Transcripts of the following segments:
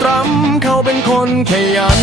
ตรำเขาเป็นคนขยัน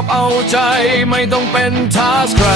อบเอาใจไม่ต้องเป็นทาสใคร